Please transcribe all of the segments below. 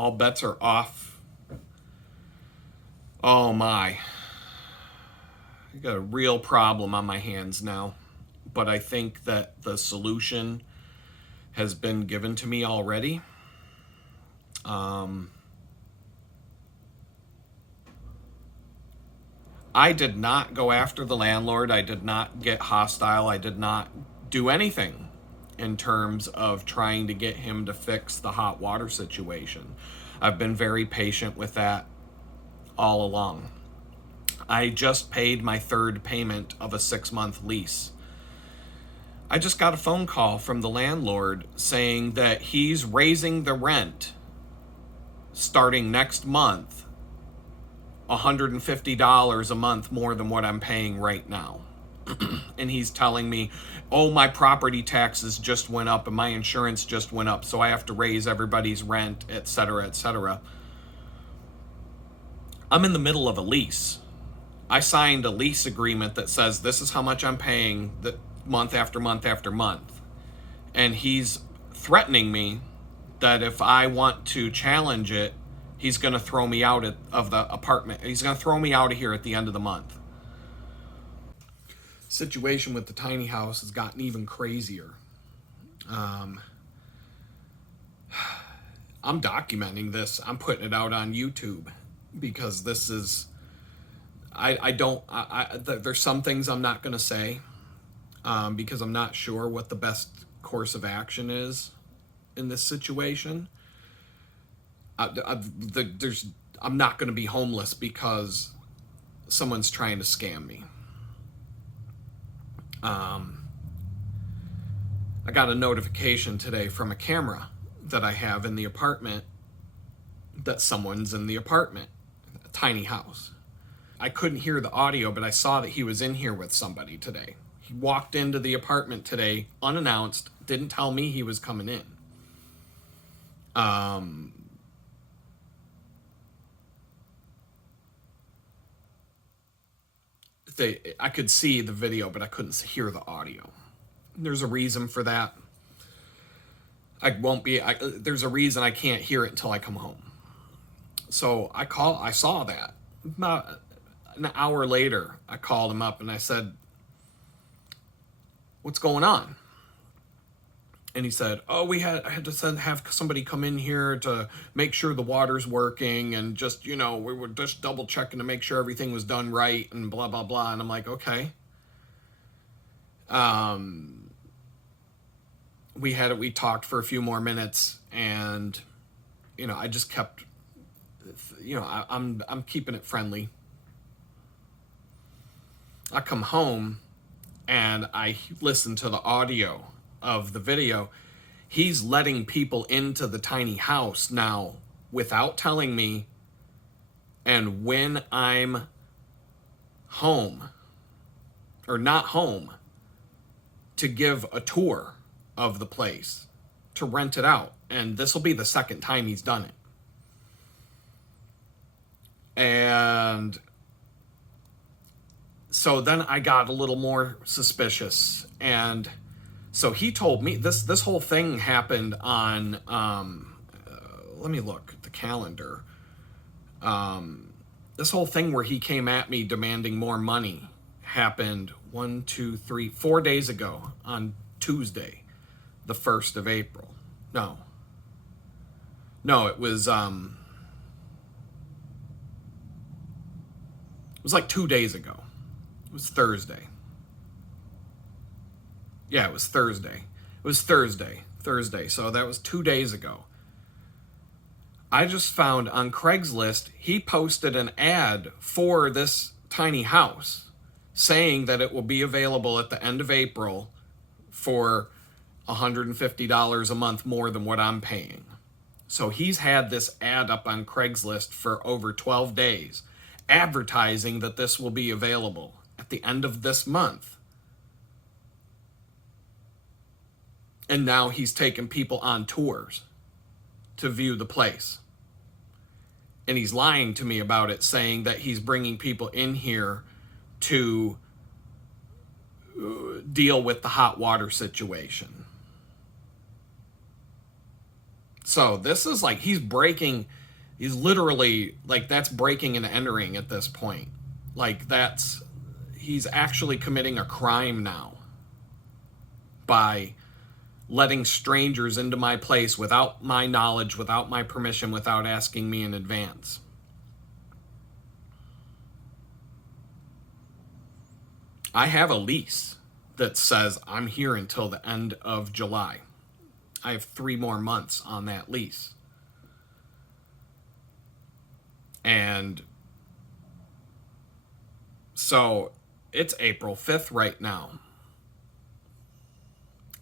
all bets are off. Oh my. I got a real problem on my hands now. But I think that the solution has been given to me already. I did not go after the landlord. I did not get hostile. I did not do anything in terms of trying to get him to fix the hot water situation. I've been very patient with that all along. I just paid my third payment of a 6-month lease. I just got a phone call from the landlord saying that he's raising the rent starting next month $150 a month more than what I'm paying right now. And he's telling me, oh, my property taxes just went up and my insurance just went up, so I have to raise everybody's rent, etc., etc. I'm in the middle of a lease. I signed a lease agreement that says this is how much I'm paying the month after month after month. And he's threatening me that if I want to challenge it, he's going to throw me out of the apartment. He's going to throw me out of here at the end of the month. Situation with the tiny house has gotten even crazier. I'm documenting this. I'm putting it out on YouTube because this is, there's some things I'm not going to say because I'm not sure what the best course of action is in this situation. I'm not going to be homeless because someone's trying to scam me. I got a notification today from a camera that I have in the apartment that someone's in the apartment, a tiny house. I couldn't hear the audio, but I saw that he was in here with somebody today. He walked into the apartment today unannounced, didn't tell me he was coming in. I could see the video, but I couldn't hear the audio. There's a reason for that. There's a reason I can't hear it until I come home. So I saw that. About an hour later, I called him up and I said, what's going on? And he said, oh, I had to have somebody come in here to make sure the water's working and just, we were just double checking to make sure everything was done right and blah, blah, blah. And I'm like, okay. We talked for a few more minutes and, I just kept, I'm keeping it friendly. I come home and I listen to the audio of the video. He's letting people into the tiny house now without telling me, and when I'm home or not home, to give a tour of the place, to rent it out. And this will be the second time he's done it. And so then I got a little more suspicious, and so he told me this whole thing happened on, let me look at the calendar. This whole thing where he came at me demanding more money happened 4 days ago on Tuesday, the 1st of April. No, it was like 2 days ago. It was Thursday. Yeah, it was Thursday. Thursday. So that was 2 days ago. I just found on Craigslist, he posted an ad for this tiny house saying that it will be available at the end of April for $150 a month more than what I'm paying. So he's had this ad up on Craigslist for over 12 days, advertising that this will be available at the end of this month. And now he's taking people on tours to view the place. And he's lying to me about it, saying that he's bringing people in here to deal with the hot water situation. So this is like he's literally like that's breaking and entering at this point. Like he's actually committing a crime now by letting strangers into my place without my knowledge, without my permission, without asking me in advance. I have a lease that says I'm here until the end of July. I have 3 more months on that lease. And so it's April 5th right now.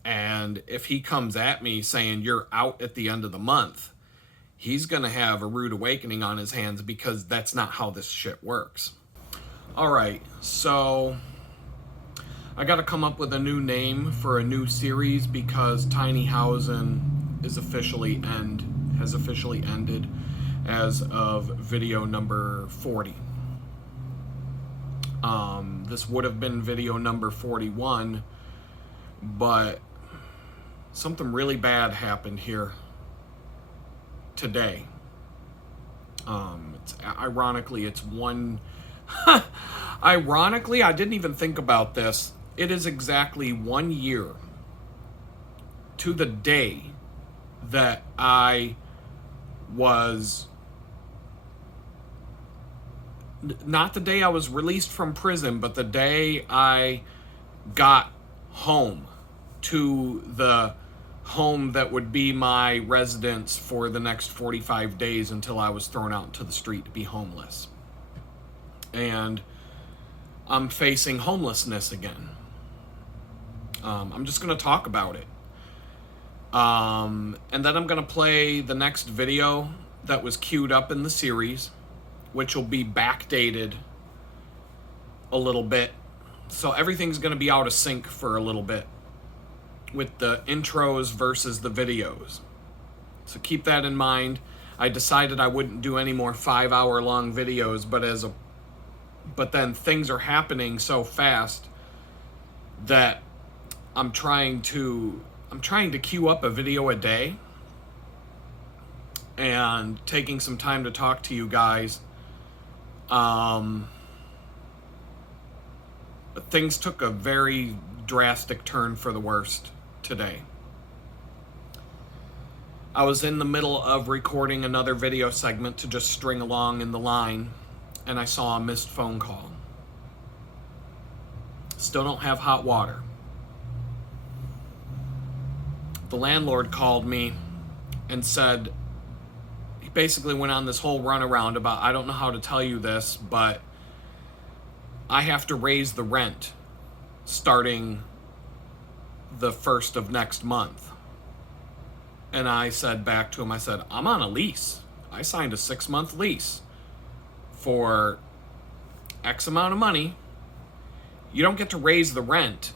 And if he comes at me saying you're out at the end of the month, he's going to have a rude awakening on his hands, because that's not how this shit works. All right, so I got to come up with a new name for a new series, because Tiny Housing has officially ended as of video number 40. This would have been video number 41, but something really bad happened here today. Ironically, I didn't even think about this. It is exactly 1 year to the day that I was, not the day I was released from prison, but the day I got home to the home that would be my residence for the next 45 days until I was thrown out into the street to be homeless. And I'm facing homelessness again. I'm just going to talk about it. And then I'm going to play the next video that was queued up in the series, which will be backdated a little bit. So everything's going to be out of sync for a little bit with the intros versus the videos. So keep that in mind. I decided I wouldn't do any more 5-hour long videos, but then things are happening so fast that I'm trying to queue up a video a day and taking some time to talk to you guys. But things took a very drastic turn for the worst today. I was in the middle of recording another video segment to just string along in the line, and I saw a missed phone call. Still don't have hot water. The landlord called me and said, he basically went on this whole runaround about, I don't know how to tell you this, but I have to raise the rent starting the 1st of next month. And I said back to him, I said, I'm on a lease. I signed a 6-month lease for X amount of money. You don't get to raise the rent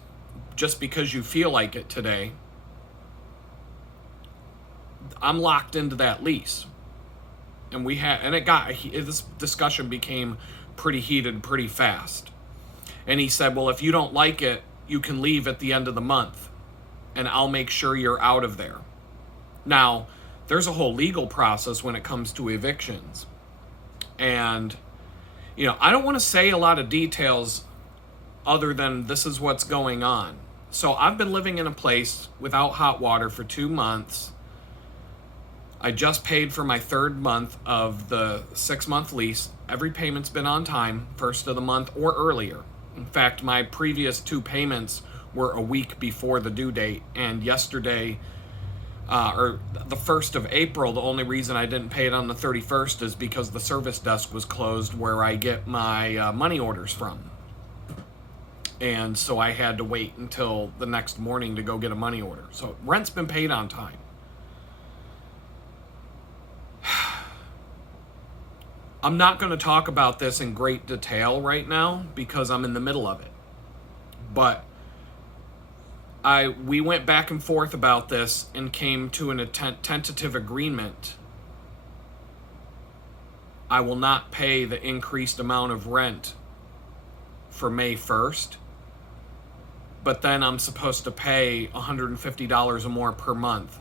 just because you feel like it today. I'm locked into that lease. And this discussion became pretty heated pretty fast. And he said, well, if you don't like it, you can leave at the end of the month and I'll make sure you're out of there. Now, there's a whole legal process when it comes to evictions. And, I don't want to say a lot of details other than this is what's going on. So I've been living in a place without hot water for 2 months. I just paid for my 3rd month of the 6-month lease. Every payment's been on time, 1st of the month or earlier. In fact, my previous 2 payments were a week before the due date. And yesterday, or the 1st of April, the only reason I didn't pay it on the 31st is because the service desk was closed where I get my money orders from. And so I had to wait until the next morning to go get a money order. So rent's been paid on time. I'm not going to talk about this in great detail right now because I'm in the middle of it. But we went back and forth about this and came to a tentative agreement. I will not pay the increased amount of rent for May 1st, but then I'm supposed to pay $150 or more per month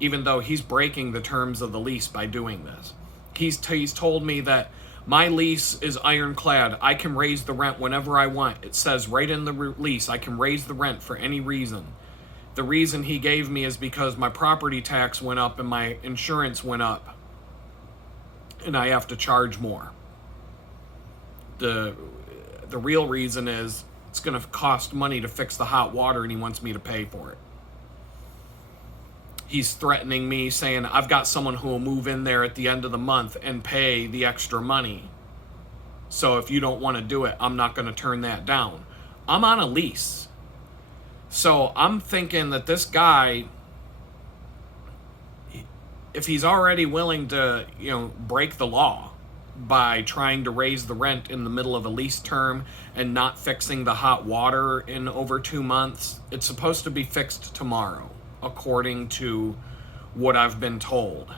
even though he's breaking the terms of the lease by doing this. He's told me that my lease is ironclad. I can raise the rent whenever I want. It says right in the lease I can raise the rent for any reason. The reason he gave me is because my property tax went up and my insurance went up, and I have to charge more. The real reason is it's going to cost money to fix the hot water, and he wants me to pay for it. He's threatening me, saying, I've got someone who will move in there at the end of the month and pay the extra money. So if you don't want to do it, I'm not going to turn that down. I'm on a lease. So I'm thinking that this guy, if he's already willing to, break the law by trying to raise the rent in the middle of a lease term and not fixing the hot water in over 2 months, it's supposed to be fixed tomorrow, according to what I've been told.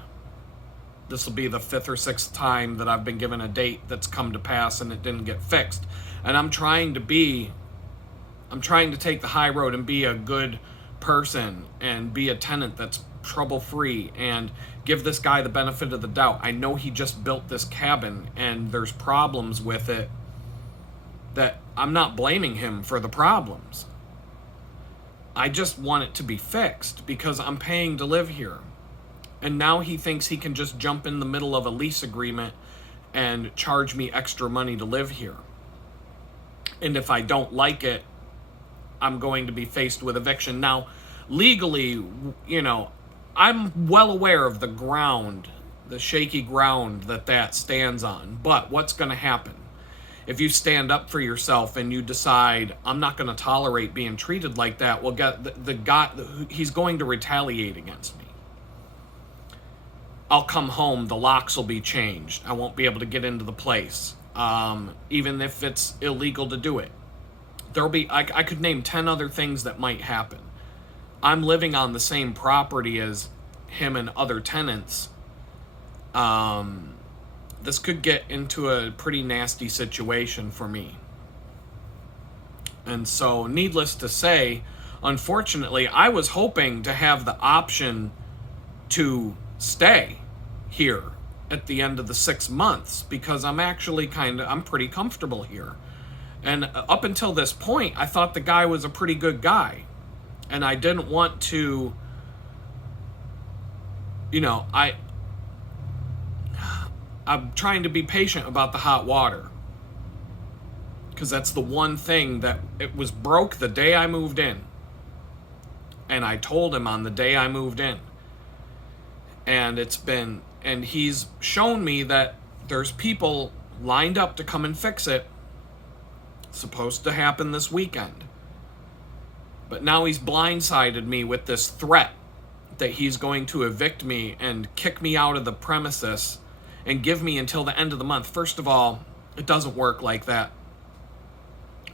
This will be the 5th or 6th time that I've been given a date that's come to pass and it didn't get fixed. And I'm trying to take the high road and be a good person and be a tenant that's trouble-free and give this guy the benefit of the doubt. I know he just built this cabin and there's problems with it that I'm not blaming him for the problems. I just want it to be fixed because I'm paying to live here. And now he thinks he can just jump in the middle of a lease agreement and charge me extra money to live here. And if I don't like it, I'm going to be faced with eviction. Now, legally, I'm well aware of the ground, the shaky ground that stands on. But what's going to happen? If you stand up for yourself and you decide, I'm not going to tolerate being treated like that, well, the guy, he's going to retaliate against me. I'll come home, the locks will be changed. I won't be able to get into the place, even if it's illegal to do it. I could name 10 other things that might happen. I'm living on the same property as him and other tenants. This could get into a pretty nasty situation for me. And so, needless to say, unfortunately, I was hoping to have the option to stay here at the end of the 6 months because I'm pretty comfortable here. And up until this point, I thought the guy was a pretty good guy. And I didn't want to, I'm trying to be patient about the hot water. Because that's the one thing that it was broke the day I moved in. And I told him on the day I moved in. And he's shown me that there's people lined up to come and fix it. It's supposed to happen this weekend. But now he's blindsided me with this threat that he's going to evict me and kick me out of the premises and give me until the end of the month. First of all, it doesn't work like that.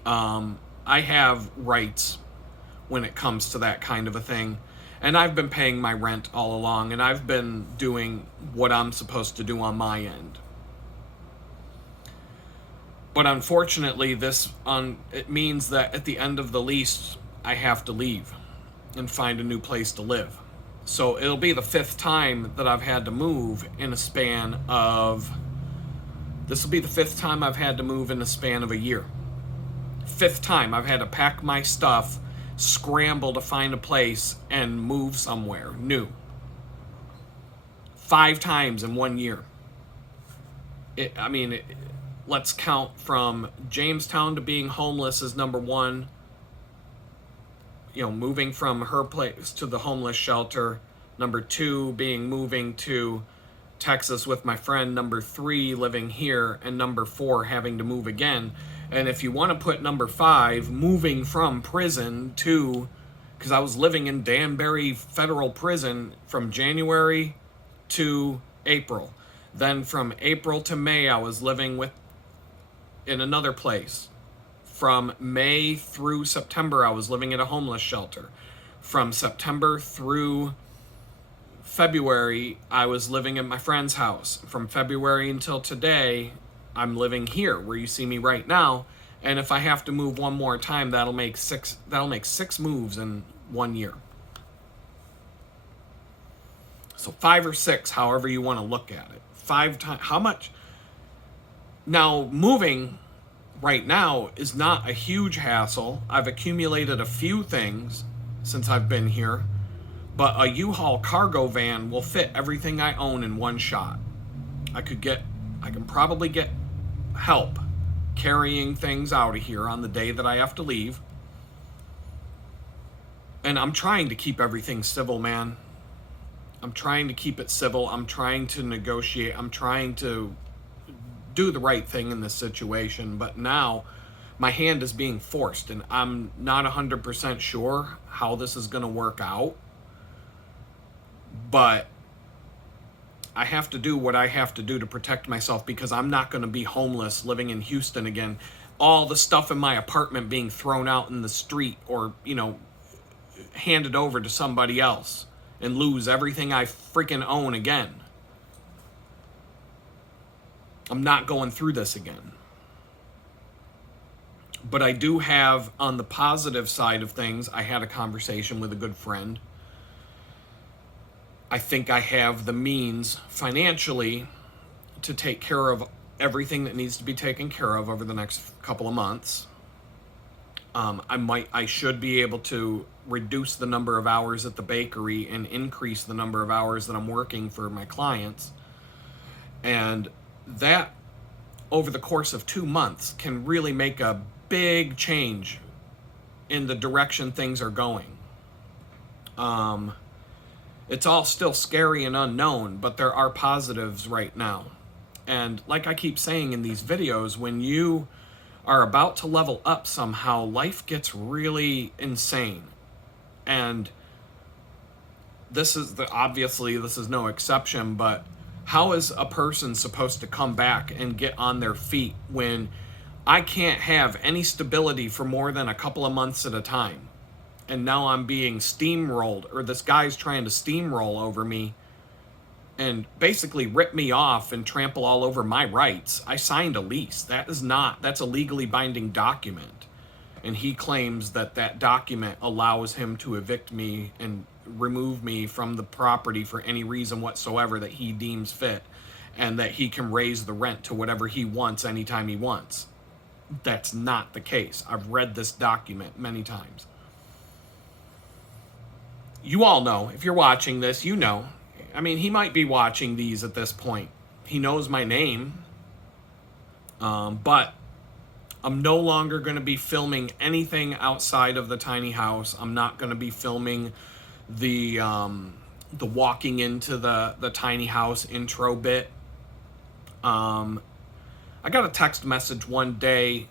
I have rights when it comes to that kind of a thing. And I've been paying my rent all along, and I've been doing what I'm supposed to do on my end. But unfortunately, it means that at the end of the lease, I have to leave and find a new place to live. So it'll be the 5th time that I've had to move in a span of... This will be the 5th time I've had to move in a span of a year. 5th time I've had to pack my stuff, scramble to find a place, and move somewhere new. 5 times in 1 year. Let's count from Jamestown to being homeless as number 1. Moving from her place to the homeless shelter. Number 2 being moving to Texas with my friend. Number 3 living here. And number 4 having to move again. And if you want to put number 5, moving from prison to, because I was living in Danbury Federal Prison from January to April. Then from April to May, I was living in another place. From May through September, I was living at a homeless shelter. From September through February, I was living at my friend's house. From February until today, I'm living here where you see me right now. And if I have to move one more time, that'll make 6 moves in 1 year. So 5 or 6, however you want to look at it. 5 times, how much? Now, moving right now is not a huge hassle. I've accumulated a few things since I've been here, but a U-Haul cargo van will fit everything I own in one shot. I can probably get help carrying things out of here on the day that I have to leave. And I'm trying to keep everything civil, man. I'm trying to keep it civil. I'm trying to negotiate. I'm trying to do the right thing in this situation. But now my hand is being forced, and I'm not 100% sure how this is going to work out. But I have to do what I have to do to protect myself, because I'm not going to be homeless living in Houston again. All the stuff in my apartment being thrown out in the street, or, handed over to somebody else, and lose everything I freaking own again. I'm not going through this again. But I do have, on the positive side of things, I had a conversation with a good friend. I think I have the means financially to take care of everything that needs to be taken care of over the next couple of months. I should be able to reduce the number of hours at the bakery and increase the number of hours that I'm working for my clients. And that, over the course of 2 months, can really make a big change in the direction things are going. It's all still scary and unknown, but there are positives right now. And like I keep saying in these videos, when you are about to level up somehow, life gets really insane. And this is obviously this is no exception, but how is a person supposed to come back and get on their feet when I can't have any stability for more than a couple of months at a time? And now I'm being steamrolled, or this guy's trying to steamroll over me and basically rip me off and trample all over my rights. I signed a lease. That's a legally binding document. And he claims that document allows him to evict me and remove me from the property for any reason whatsoever that he deems fit, and that he can raise the rent to whatever he wants anytime he wants. That's not the case. I've read this document many times. You all know, if you're watching this, you know. I mean, he might be watching these at this point. He knows my name. But I'm no longer going to be filming anything outside of the tiny house. I'm not going to be filming the walking into the tiny house intro bit. I got a text message one day.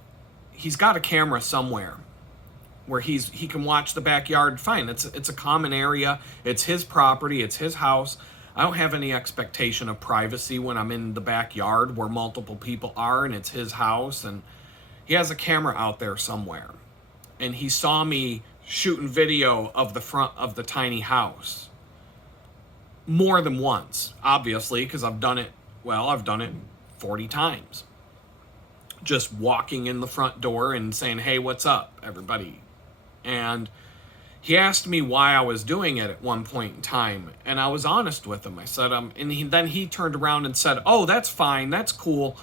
He's got a camera somewhere where he can watch the backyard. Fine, it's a common area. It's his property. It's his house. I don't have any expectation of privacy when I'm in the backyard where multiple people are, and it's his house, and he has a camera out there somewhere. And he saw me shooting video of the front of the tiny house more than once, obviously, because I've done it 40 times. Just walking in the front door and saying, "Hey, what's up, everybody?" And he asked me why I was doing it at one point in time, and I was honest with him. I said, then he turned around and said, "Oh, that's fine, that's cool.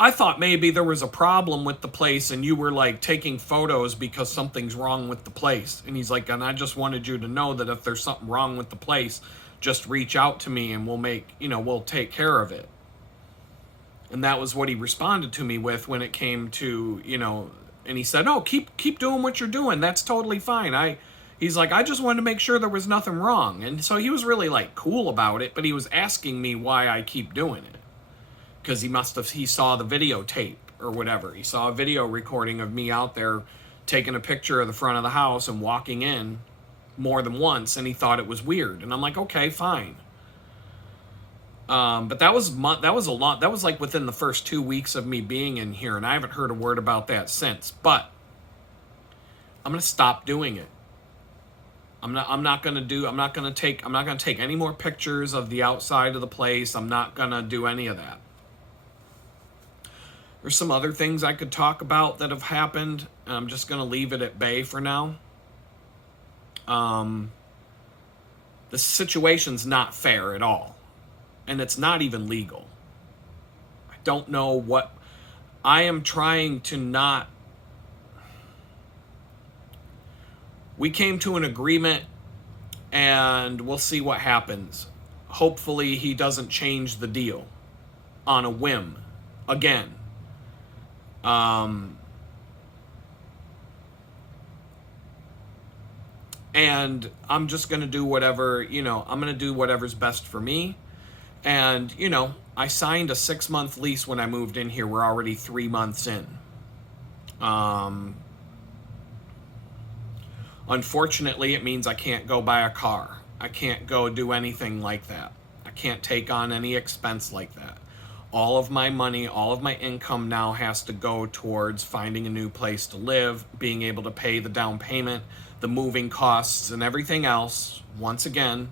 I thought maybe there was a problem with the place and you were like taking photos because something's wrong with the place." And he's like, "And I just wanted you to know that if there's something wrong with the place, just reach out to me and we'll take care of it." And that was what he responded to me with when it came to, and he said, "Oh, keep doing what you're doing. That's totally fine." He's like, "I just wanted to make sure there was nothing wrong." And so he was really like cool about it, but he was asking me why I keep doing it. Because he saw the videotape or whatever. He saw a video recording of me out there taking a picture of the front of the house and walking in more than once, and he thought it was weird. And I'm like, okay, fine. But that was a lot. That was like within the first 2 weeks of me being in here, and I haven't heard a word about that since. But I'm gonna stop doing it. I'm not gonna take any more pictures of the outside of the place. I'm not gonna do any of that. There's some other things I could talk about that have happened, and I'm just gonna leave it at bay for now. The situation's not fair at all. And it's not even legal. I don't know what... I am trying to not... We came to an agreement, and we'll see what happens. Hopefully he doesn't change the deal on a whim again. And I'm just going to do whatever, I'm going to do whatever's best for me. And, I signed a 6-month lease when I moved in here. We're already 3 months in. Unfortunately, it means I can't go buy a car. I can't go do anything like that. I can't take on any expense like that. All of my money, all of my income now has to go towards finding a new place to live, being able to pay the down payment, the moving costs, and everything else. Once again,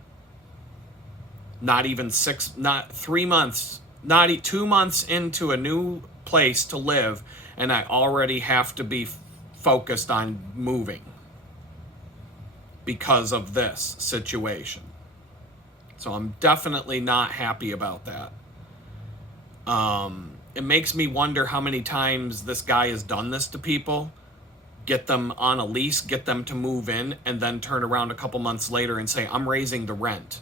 not 3 months, not 2 months into a new place to live, and I already have to be focused on moving because of this situation. So I'm definitely not happy about that. It makes me wonder how many times this guy has done this to people. Get them on a lease, get them to move in, and then turn around a couple months later and say, I'm raising the rent.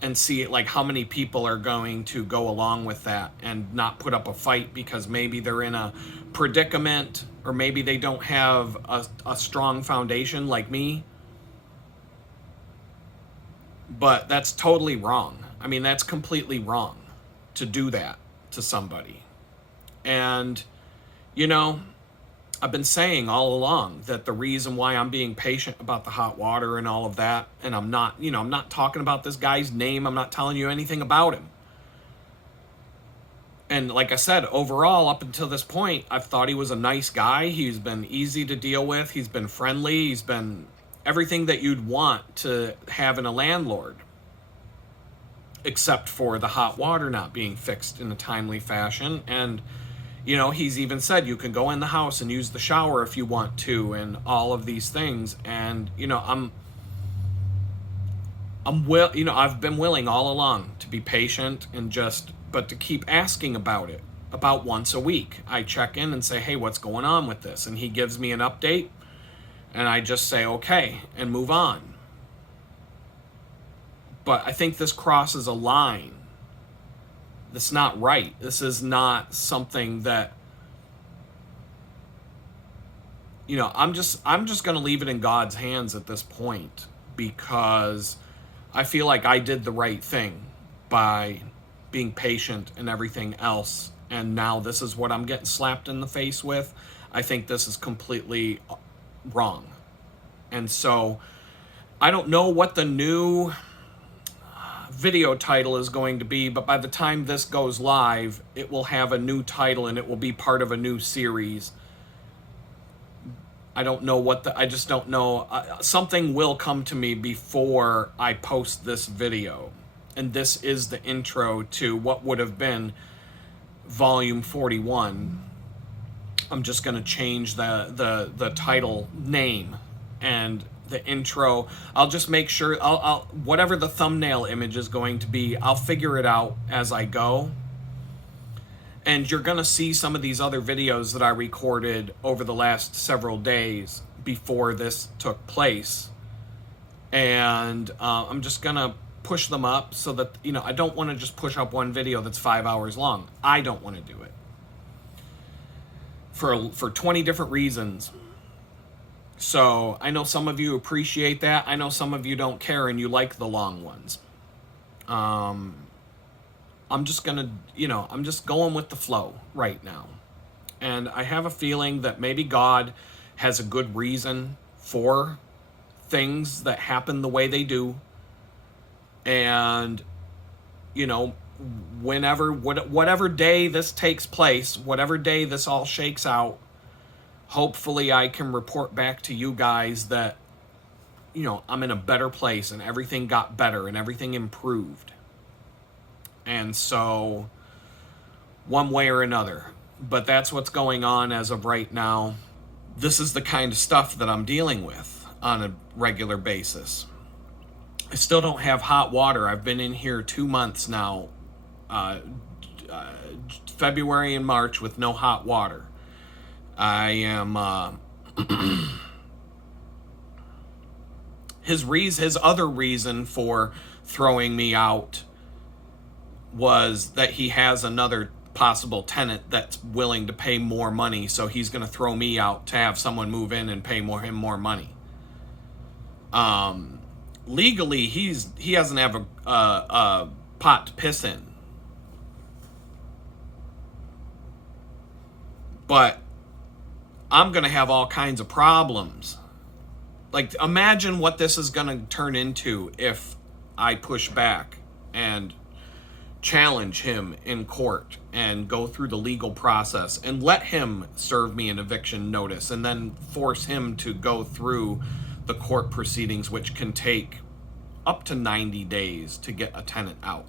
And see how many people are going to go along with that and not put up a fight because maybe they're in a predicament, or maybe they don't have a strong foundation like me. But that's totally wrong. I mean, that's completely wrong to do that to somebody. And, I've been saying all along that the reason why I'm being patient about the hot water and all of that, and I'm not, I'm not talking about this guy's name. I'm not telling you anything about him. And like I said, overall, up until this point, I've thought he was a nice guy. He's been easy to deal with. He's been friendly. He's been everything that you'd want to have in a landlord, except for the hot water not being fixed in a timely fashion. And he's even said you can go in the house and use the shower if you want to, and all of these things. And I've been willing all along to be patient and but to keep asking about it. About once a week, I check in and say, hey, what's going on with this? And he gives me an update, and I just say okay and move on. But I think this crosses a line. That's not right. This is not something that, I'm just going to leave it in God's hands at this point, because I feel like I did the right thing by being patient and everything else. And now this is what I'm getting slapped in the face with. I think this is completely wrong. And so I don't know what the new video title is going to be, but by the time this goes live, it will have a new title and it will be part of a new series. I don't know I just don't know. Something will come to me before I post this video. And this is the intro to what would have been volume 41. I'm just going to change the title name and the intro. I'll just make sure I'll whatever the thumbnail image is going to be, I'll figure it out as I go. And you're going to see some of these other videos that I recorded over the last several days before this took place. And I'm just going to push them up so that, I don't want to just push up one video that's 5 hours long. I don't want to do it. For 20 different reasons. So I know some of you appreciate that. I know some of you don't care and you like the long ones. I'm just gonna, I'm just going with the flow right now. And I have a feeling that maybe God has a good reason for things that happen the way they do. And, whatever day this takes place, whatever day this all shakes out, hopefully I can report back to you guys that, I'm in a better place and everything got better and everything improved. And so, one way or another. But that's what's going on as of right now. This is the kind of stuff that I'm dealing with on a regular basis. I still don't have hot water. I've been in here 2 months now, uh, February and March, with no hot water. I am his other reason for throwing me out was that he has another possible tenant that's willing to pay more money, so he's going to throw me out to have someone move in and pay him more money. Legally, he doesn't have a pot to piss in, but I'm going to have all kinds of problems. Like, imagine what this is going to turn into if I push back and challenge him in court and go through the legal process and let him serve me an eviction notice and then force him to go through the court proceedings, which can take up to 90 days to get a tenant out.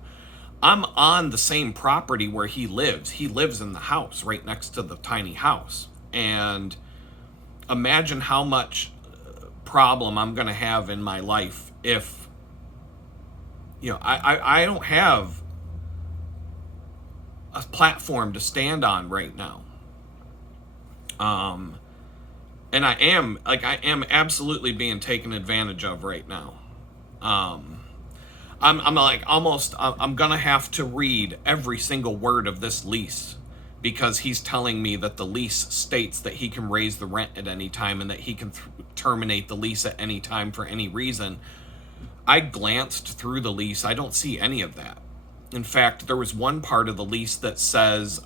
I'm on the same property where he lives. He lives in the house right next to the tiny house. And imagine how much problem I'm going to have in my life if, I don't have a platform to stand on right now. And I am absolutely being taken advantage of right now. I'm gonna have to read every single word of this lease, because he's telling me that the lease states that he can raise the rent at any time and that he can terminate the lease at any time for any reason. I glanced through the lease. I don't see any of that. In fact, there was one part of the lease that says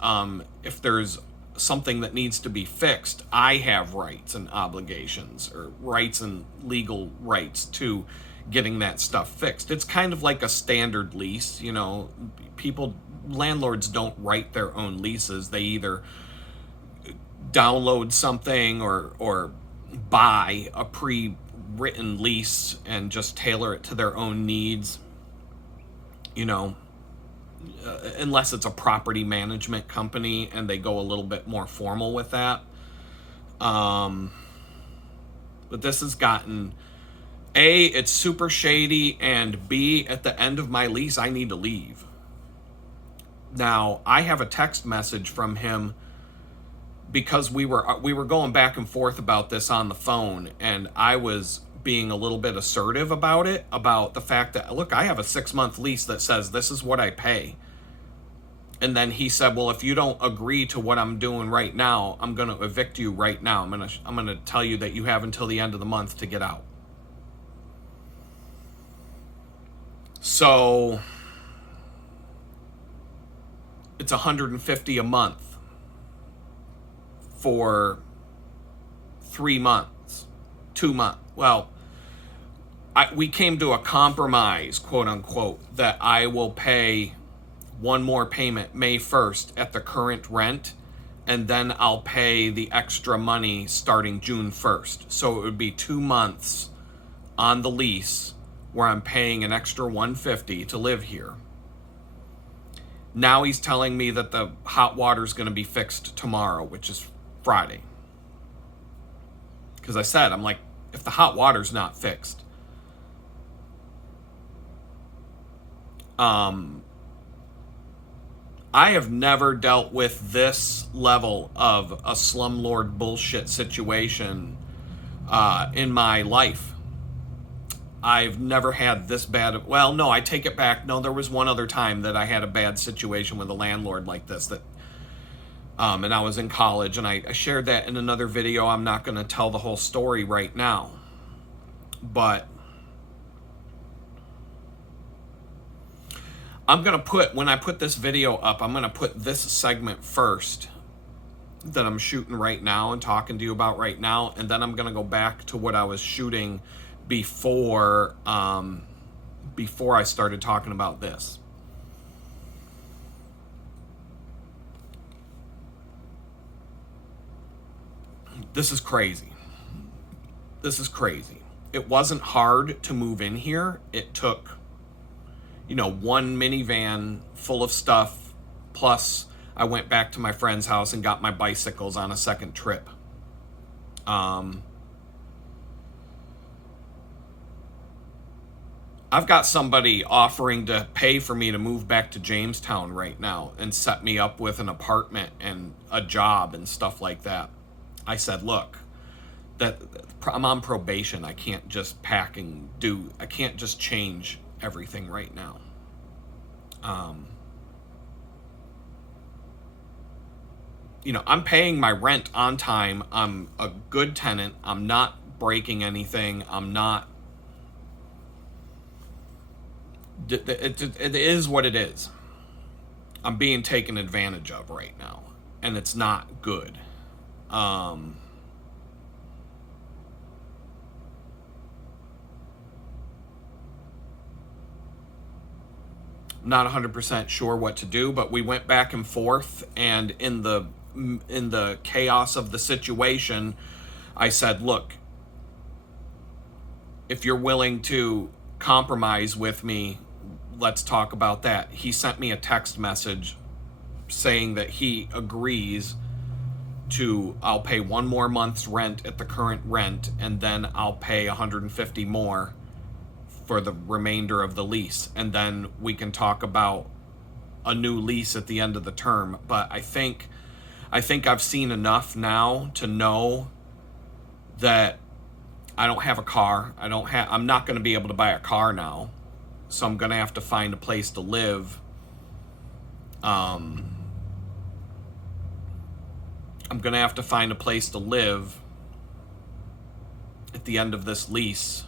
if there's something that needs to be fixed, I have rights and obligations, or rights and legal rights to getting that stuff fixed. It's kind of like a standard lease. Landlords don't write their own leases. They either download something or buy a pre-written lease and just tailor it to their own needs, unless it's a property management company and they go a little bit more formal with that. But this has gotten, A, it's super shady, and B, at the end of my lease, I need to leave. Now, I have a text message from him because we were going back and forth about this on the phone, and I was being a little bit assertive about it, about the fact that, look, I have a 6-month lease that says this is what I pay. And then he said, well, if you don't agree to what I'm doing right now, I'm going to evict you right now. I'm going to tell you that you have until the end of the month to get out. So it's $150 a month for 3 months, 2 months. Well, we came to a compromise, quote unquote, that I will pay one more payment May 1st at the current rent, and then I'll pay the extra money starting June 1st. So it would be 2 months on the lease where I'm paying an extra $150 to live here. Now he's telling me that the hot water is going to be fixed tomorrow, which is Friday. Because I said, I'm like, if the hot water's not fixed, I have never dealt with this level of a slumlord bullshit situation in my life. I've never had this bad. Well, no, I take it back. No, there was one other time that I had a bad situation with a landlord like this. And I was in college, and I shared that in another video. I'm not going to tell the whole story right now. But I'm going to put, when I put this video up, I'm going to put this segment first that I'm shooting right now and talking to you about right now. And then I'm going to go back to what I was shooting before I started talking about this. This is crazy. This is crazy. It wasn't hard to move in here. It took, one minivan full of stuff, plus I went back to my friend's house and got my bicycles on a second trip. I've got somebody offering to pay for me to move back to Jamestown right now and set me up with an apartment and a job and stuff like that. I said, look, that I'm on probation. I can't just I can't just change everything right now. I'm paying my rent on time. I'm a good tenant. I'm not breaking anything. I'm not. It is what it is. I'm being taken advantage of right now, and it's not good. I'm not 100% sure what to do, but we went back and forth, and in the chaos of the situation, I said, look, if you're willing to compromise with me, let's talk about that. He sent me a text message saying that he agrees to, I'll pay one more month's rent at the current rent, and then I'll pay 150 more for the remainder of the lease, and then we can talk about a new lease at the end of the term. But I think I've seen enough now to know that I don't have a car. I'm not going to be able to buy a car now, so I'm going to have to find a place to live. I'm going to have to find a place to live at the end of this lease,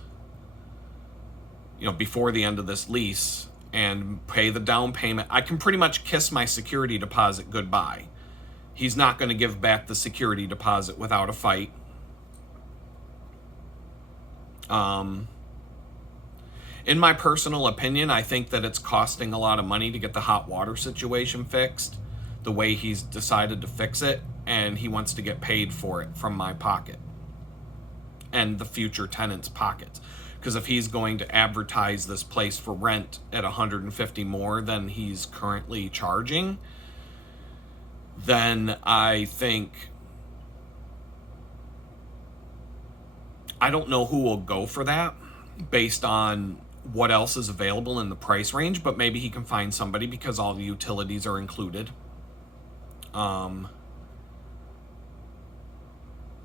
before the end of this lease, and pay the down payment. I can pretty much kiss my security deposit goodbye. He's not going to give back the security deposit without a fight. In my personal opinion, I think that it's costing a lot of money to get the hot water situation fixed, the way he's decided to fix it, and he wants to get paid for it from my pocket and the future tenants' pockets. Because if he's going to advertise this place for rent at 150 more than he's currently charging, then I don't know who will go for that based on what else is available in the price range, but maybe he can find somebody because all the utilities are included. But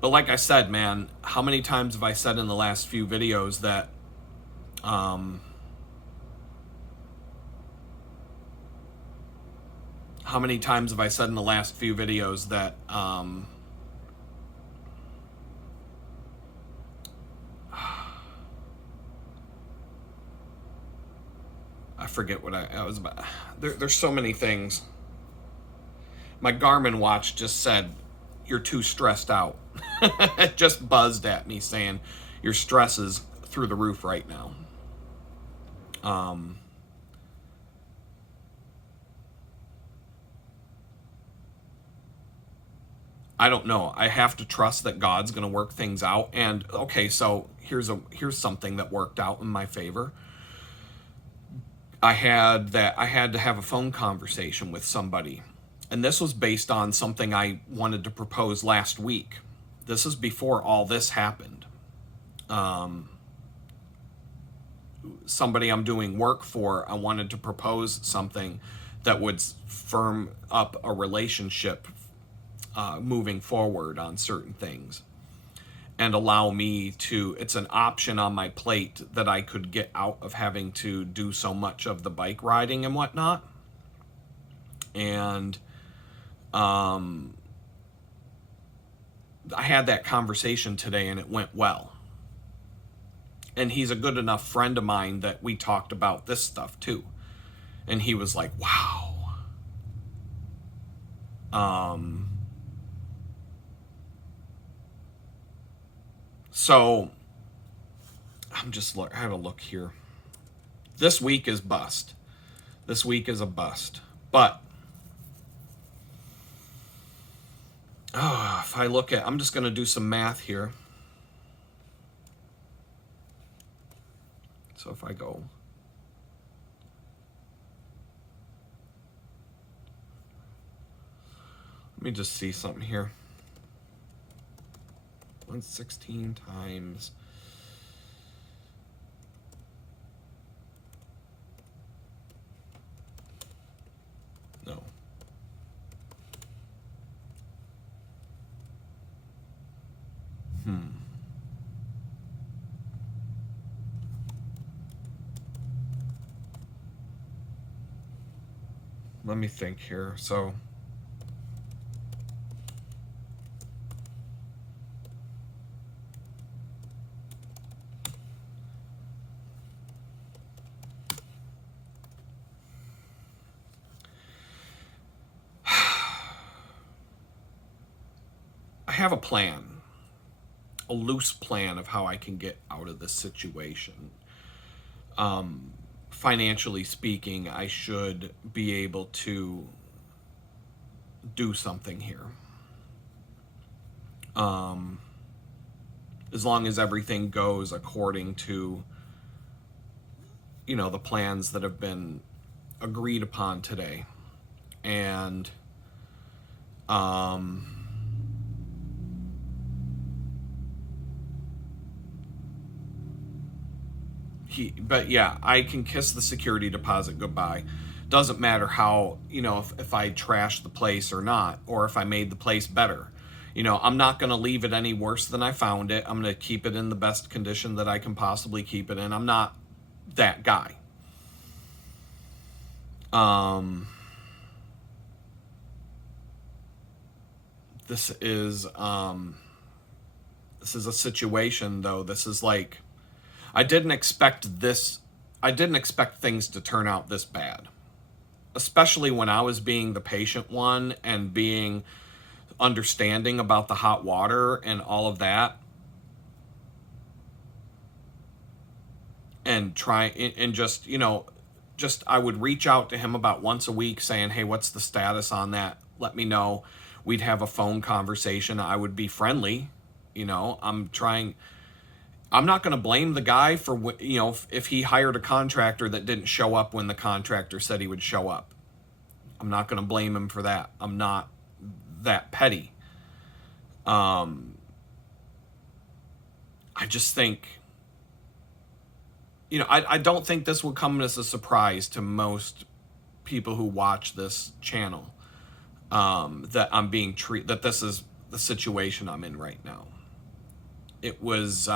like I said, man, how many times have I said in the last few videos that I forget what I was about. There's so many things. My Garmin watch just said, "You're too stressed out." It just buzzed at me saying, "Your stress is through the roof right now." I don't know. I have to trust that God's going to work things out. And okay, so here's something that worked out in my favor. I had to have a phone conversation with somebody, and this was based on something I wanted to propose last week. This is before all this happened. Somebody I'm doing work for, I wanted to propose something that would firm up a relationship moving forward on certain things, and allow me to, it's an option on my plate that I could get out of having to do so much of the bike riding and whatnot. And I had that conversation today, and it went well. And he's a good enough friend of mine that we talked about this stuff too. And he was like, wow. So I have a look here. This week is bust. This week is a bust. But if I look at, I'm just going to do some math here. So if I go, let me just see something here. 116 times let me think here. So I have a plan, a loose plan of how I can get out of this situation. Financially speaking, I should be able to do something here. As long as everything goes according to, the plans that have been agreed upon today. And, but yeah, I can kiss the security deposit goodbye. Doesn't matter how, if I trash the place or not, or if I made the place better. I'm not going to leave it any worse than I found it. I'm going to keep it in the best condition that I can possibly keep it in. I'm not that guy. This is a situation, though. This is like, I didn't expect things to turn out this bad, especially when I was being the patient one and being understanding about the hot water and all of that, and just I would reach out to him about once a week saying, hey, what's the status on that? Let me know. We'd have a phone conversation. I would be friendly. I'm not going to blame the guy for, if he hired a contractor that didn't show up when the contractor said he would show up. I'm not going to blame him for that. I'm not that petty. I just think, I don't think this will come as a surprise to most people who watch this channel, that I'm being treated, that this is the situation I'm in right now. It was,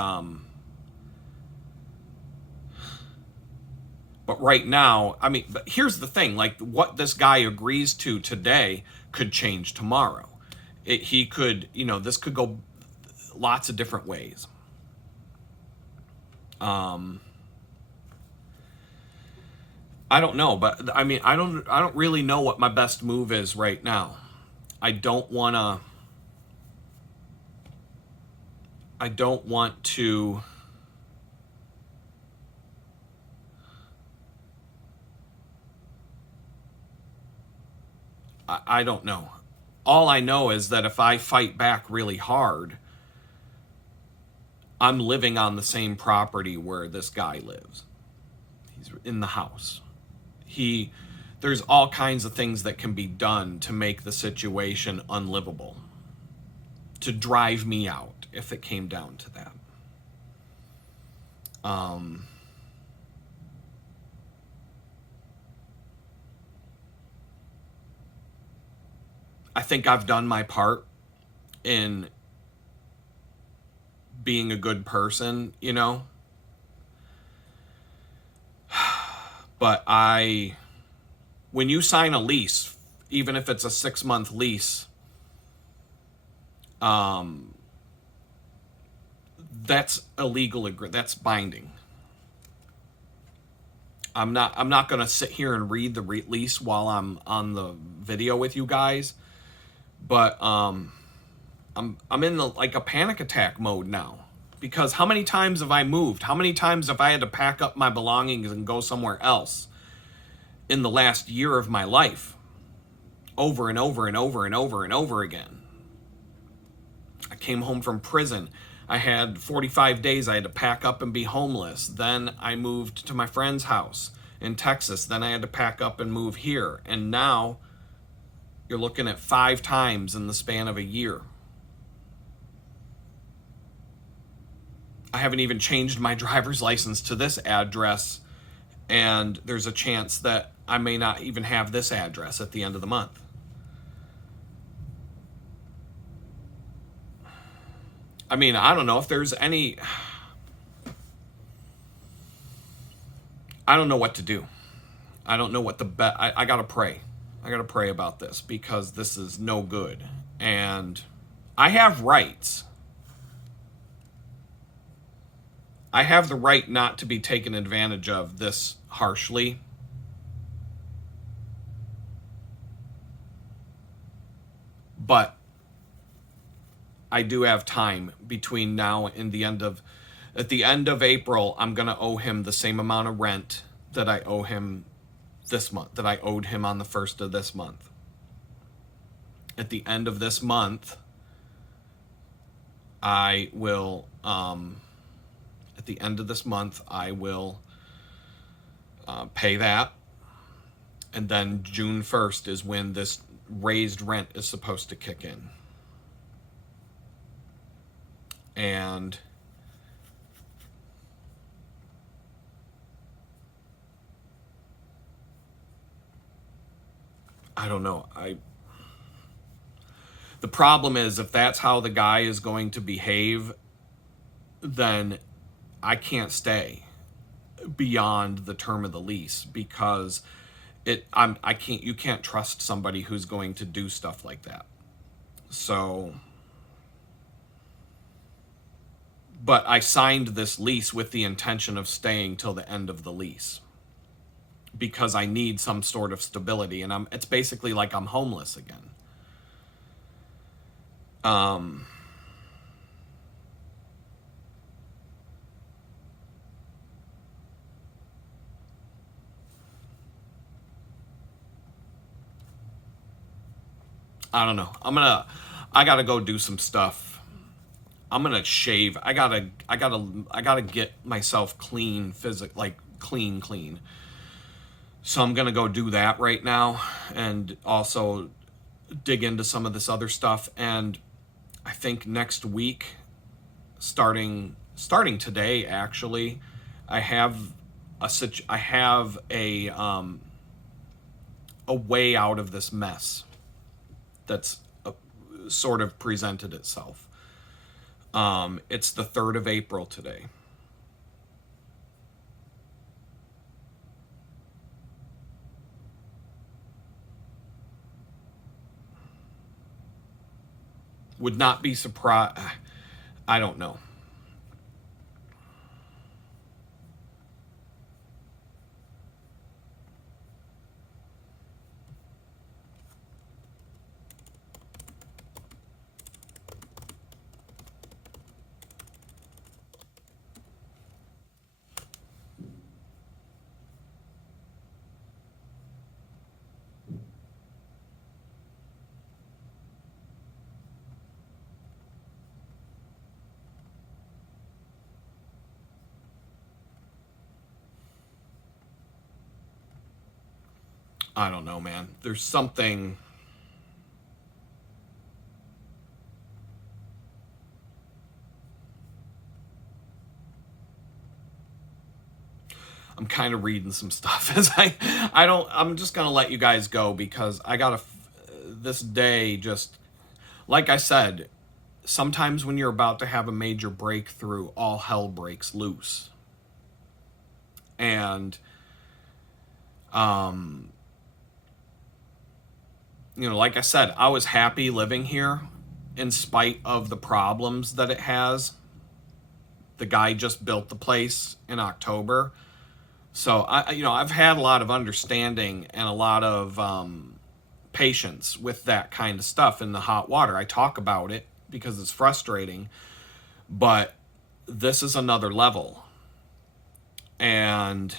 but right now, but here's the thing, like what this guy agrees to today could change tomorrow. He could, this could go lots of different ways. I don't know, but I don't really know what my best move is right now. I don't want to I don't know. All I know is that if I fight back really hard, I'm living on the same property where this guy lives. He's in the house. There's all kinds of things that can be done to make the situation unlivable, to drive me out if it came down to that. I think I've done my part in being a good person, But when you sign a lease, even if it's a 6-month lease, that's illegal. That's binding. I'm not going to sit here and read the lease while I'm on the video with you guys, but I'm in a panic attack mode now. Because how many times have I moved? How many times have I had to pack up my belongings and go somewhere else in the last year of my life? Over and over and over and over and over again. I came home from prison. I had 45 days I had to pack up and be homeless. Then I moved to my friend's house in Texas. Then I had to pack up and move here. And now you're looking at 5 times in the span of a year. I haven't even changed my driver's license to this address, and there's a chance that I may not even have this address at the end of the month. I don't know if there's any... I don't know what to do. I don't know what I gotta pray. I got to pray about this because this is no good. And I have rights. I have the right not to be taken advantage of this harshly. But I do have time between now and at the end of April, I'm going to owe him the same amount of rent that I owe him this month, that I owed him on the 1st of this month. At the end of this month, I will, pay that. And then June 1st is when this raised rent is supposed to kick in. And I don't know. The problem is, if that's how the guy is going to behave, then I can't stay beyond the term of the lease, because you can't trust somebody who's going to do stuff like that. So, but I signed this lease with the intention of staying till the end of the lease, because I need some sort of stability, and it's basically like I'm homeless again. I don't know. I gotta go do some stuff. I'm gonna shave. I gotta get myself clean, clean. So I'm gonna go do that right now, and also dig into some of this other stuff. And I think next week, starting today, actually, I have a way out of this mess that's sort of presented itself. It's the 3rd of April today. Would not be surprised. I don't know. I don't know, man. There's something. I'm kind of reading some stuff as I'm just going to let you guys go, because this day, just like I said, sometimes when you're about to have a major breakthrough, all hell breaks loose. And, like I said, I was happy living here in spite of the problems that it has. The guy just built the place in October. So I've had a lot of understanding and a lot of patience with that kind of stuff in the hot water. I talk about it because it's frustrating, but this is another level. And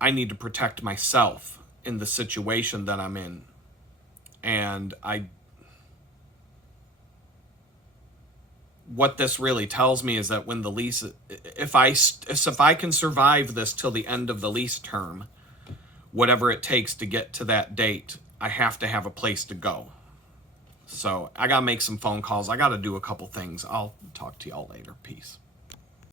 I need to protect myself in the situation that I'm in. And what this really tells me is that when the lease, if I can survive this till the end of the lease term, whatever it takes to get to that date, I have to have a place to go. So I gotta make some phone calls. I gotta do a couple things. I'll talk to y'all later. Peace.